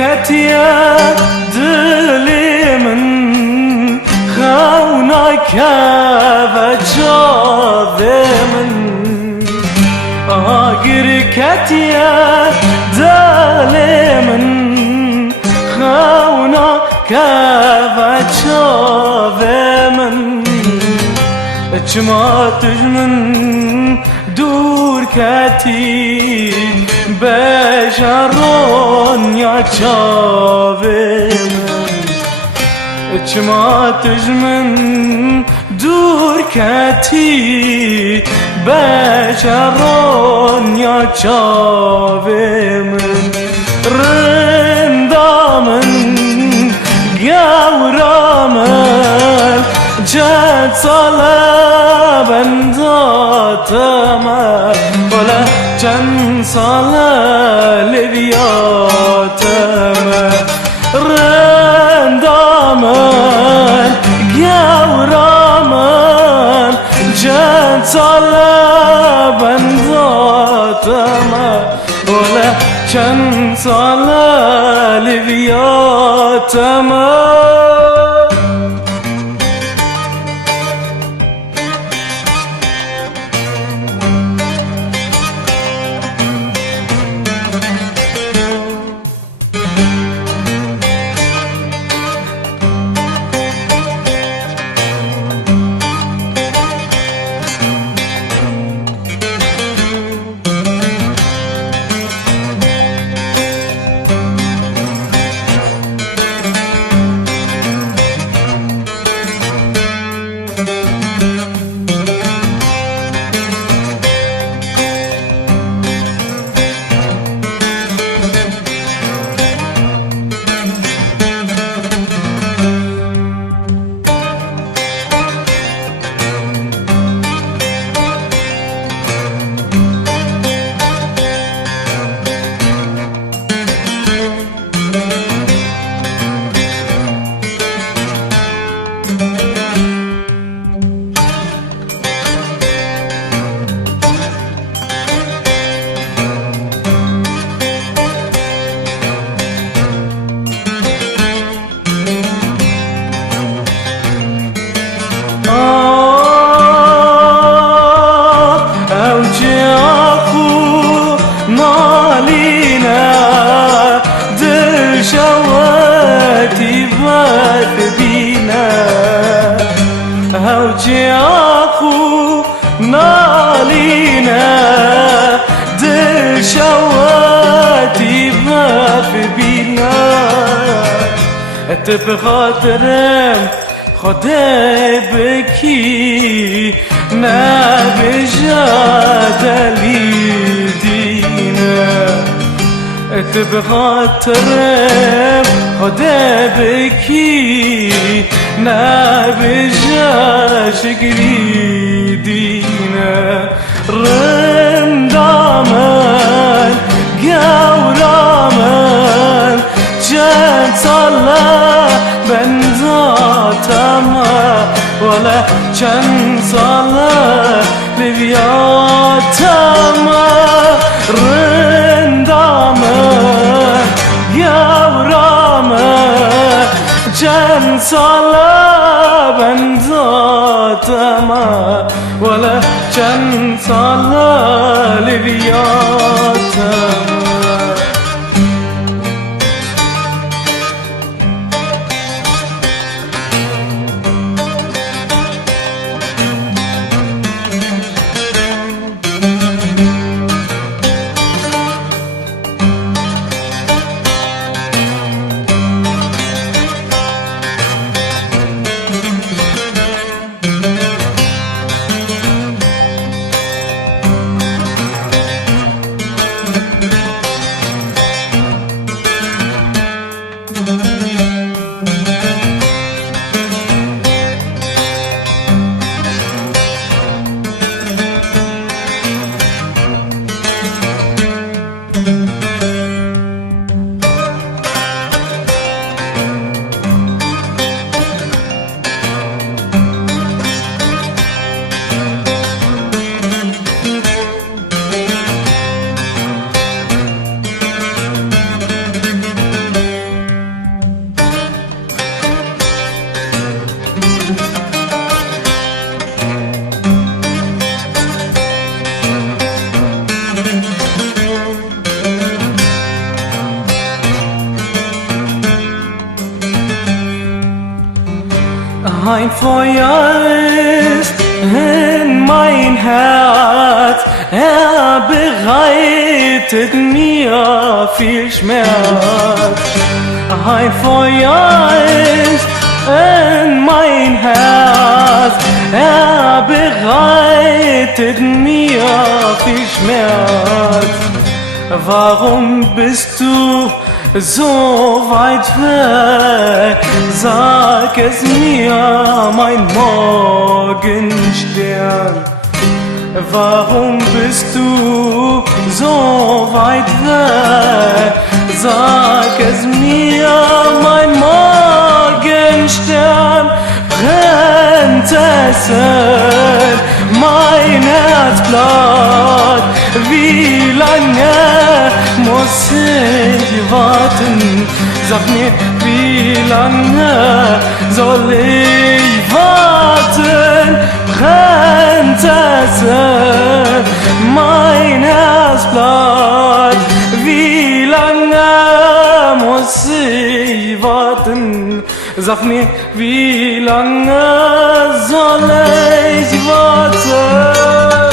كتيا دلي من خونك فجاذ من آقر كتيا دلي من خونك فجاذ من اجما تجمن دور كتي بجرون يا جاوين اجما تجمن دور كتي بجرون يا جاوين رندامن قورامن جد صلابن ذاتما ولا جن صلال بياتما رندامن قورامن جد صلابن ذاتما ولا جن صلال بياتما هوجياخو نالينا دل شواتي ما في بينا بخاطرم خدای بکی نبجادلی دینه بخاطرم خدای بکی نبجاشگری دینه رندامن گورامن چند ساله بنزاتما ولا چند ساله لبیاتما رندامن گورامن چند ساله بنزاتما ولا چند ساله لبیاتما Ein Feuer ist in mein Herz, bereitet mir viel Schmerz. Ein Feuer ist in mein Herz, bereitet mir viel Schmerz. Warum bist du so weit weg? Sag es mir, mein Morgenstern. Warum bist du so weit weg? Sag es mir, mein Morgenstern. Brennt es in mein Herzblatt? Wie lange muss ich warten? Sag mir, wie lange soll ich warten? Brennt es in mein Herzblatt? Wie lange muss ich warten? Sag mir, wie lange soll ich warten?